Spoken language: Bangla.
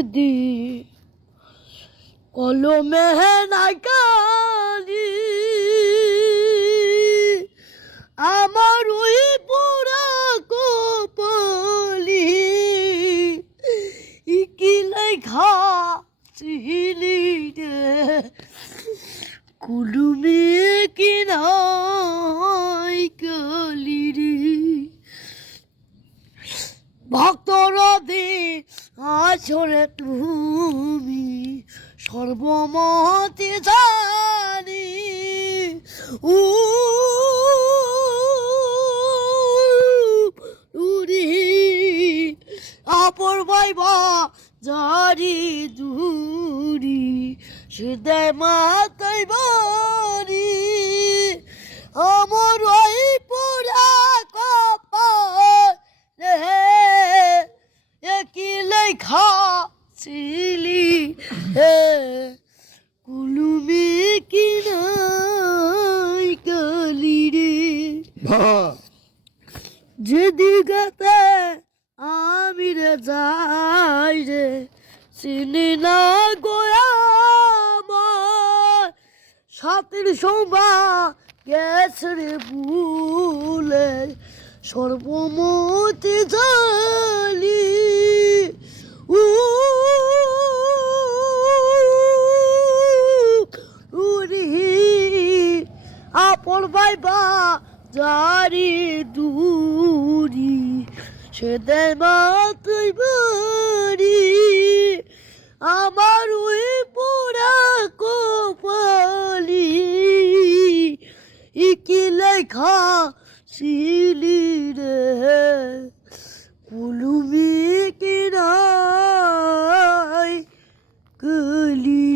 যদি কলমে নাই কালি আমার ওই পোড়া কপালি কি লেখা চিলি রে কুলুমি কি নাই কালি রে ভক্তরদে আসরে তুমি সর্বমতে জানি আপর বাইবা জারি দূরি হৃদয় মাতাই বাড়ি আমার ওই পোড়া কপাল কি লেখা ছিলি হে কুলুমি কি নাই কালি রে যেদিকে আমি রে যাই রে চিনি না গোয়ামার সাথের শোভা গেছে রে ভুলে সর্বমতি জালি আপন ভাইবা জারি দূরি সে দেয় মাতাই বাড়ি আমার ওই পোড়া কপালি কি লেখা ছিলি রে কুলুমি কি নাই কালি